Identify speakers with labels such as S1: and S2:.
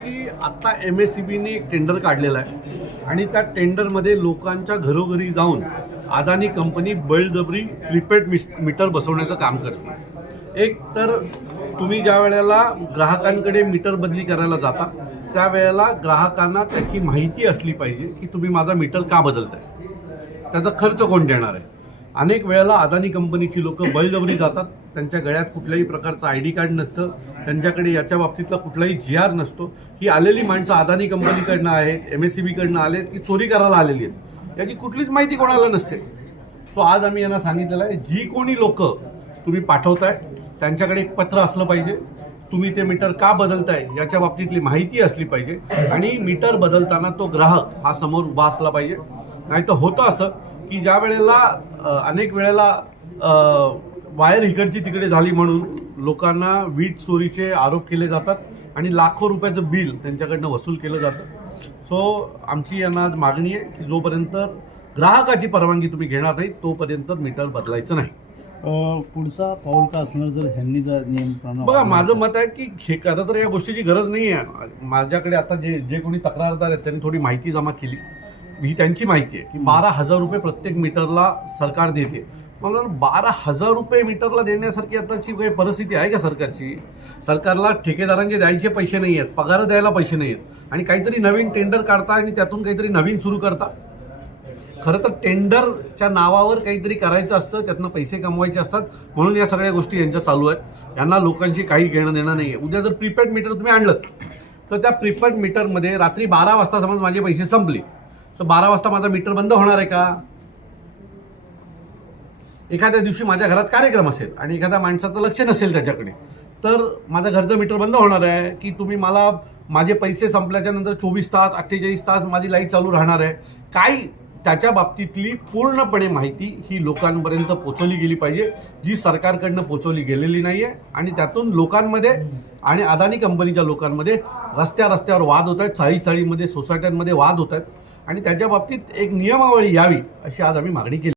S1: की आता M S C बीने एक टेंडर काढलेला आहे. आणि त्या टेंडरमध्ये लोकांच्या घरोघरी जाऊन अदानी कंपनी बळजबरी प्रीपेड मिस मीटर बसवण्याचं काम करते. एक तर तुम्ही ज्या वेळेला ग्राहकांकडे मीटर बदली करायला जाता त्यावेळेला ग्राहकांना त्याची माहिती असली पाहिजे की तुम्ही माझा मीटर का बदलताय? त्याचा खर्च कोण देणार आहे? अनेक वेळेला अदानी कंपनीची लोक बळजबरी जातात त्यांच्या गळ्यात कुठल्याही प्रकारचं आय डी कार्ड नसतं त्यांच्याकडे याच्या बाबतीतला कुठलाही जी आर नसतो. ही आलेली माणसं अदानी कंपनीकडनं आहेत एम एस सी बीकडनं आलेत की चोरी करायला आलेली आहेत. याची कुठलीच माहिती कोणाला नसते. सो आज आम्ही यांना सांगितलेलं आहे जी कोणी लोक तुम्ही पाठवताय त्यांच्याकडे एक पत्र असलं पाहिजे. तुम्ही ते मीटर का बदलताय याच्या बाबतीतली माहिती असली पाहिजे. आणि मीटर बदलताना तो ग्राहक हा समोर उभा असला पाहिजे. नाही तर होतं असं की ज्या वेळेला अनेक वेळेला वायर इकडची तिकडे झाली म्हणून लोकांना वीज चोरीचे आरोप केले जातात आणि लाखो रुपयाचं बिल त्यांच्याकडनं वसूल केलं जातं. सो आमची यांना आज मागणी आहे की जोपर्यंत ग्राहकाची परवानगी तुम्ही घेणार नाही तोपर्यंत मीटर बदलायचं नाही.
S2: पुढचा पाऊल का असणार जर ह्यांनी जर नियम
S1: बघा माझं मत आहे की हे खरं तर या गोष्टीची गरज नाही आहे माझ्याकडे आता जे जे कोणी तक्रारदार आहेत त्यांनी थोडी माहिती जमा केली. ही त्यांची माहिती आहे की बारा हजार रुपये प्रत्येक मीटरला सरकार देते. मला बारा हजार रुपये मीटरला देण्यासारखी आताची काही परिस्थिती आहे का सरकारची? सरकारला ठेकेदारांचे द्यायचे पैसे नाही आहेत पगार द्यायला पैसे नाही आहेत. आणि काहीतरी नवीन टेंडर काढता आणि त्यातून काहीतरी नवीन सुरू करता? खरं तर टेंडरच्या नावावर काहीतरी करायचं असतं त्यातनं पैसे कमवायचे असतात. म्हणून या सगळ्या गोष्टी यांच्या चालू आहेत. यांना लोकांशी काही घेणं देणं नाही आहे उद्या जर प्रीपेड मीटर तुम्ही आणलं तर त्या प्रीपेड मीटरमध्ये रात्री बारा वाजता समज माझे पैसे संपले. तर बारा वाजता माझा मीटर बंद होणार आहे का? एखाद्या दिवशी माझ्या घरात कार्यक्रम असेल आणि एखाद्या माणसाचं लक्ष नसेल त्याच्याकडे तर माझं घरचं मीटर बंद होणार आहे की तुम्ही मला माझे पैसे संपल्याच्या नंतर चोवीस तास अठ्ठेचाळीस तास माझी लाइट चालू राहणार आहे. काय त्याच्या बाबतीतली पूर्णपणे माहिती ही लोकांपर्यंत पोचवली गेली पाहिजे जी सरकारकडनं पोचवली गेलेली नाही आहे आणि त्यातून लोकांमध्ये आणि अदानी कंपनीच्या लोकांमध्ये रस्त्या रस्त्यावर वाद होत आहेत चाळी चाळीमध्ये सोसायट्यांमध्ये वाद होत आहेत. आणि त्याच्या बाबतीत एक नियमावली यावी अशी आज आम्ही मागणी केली.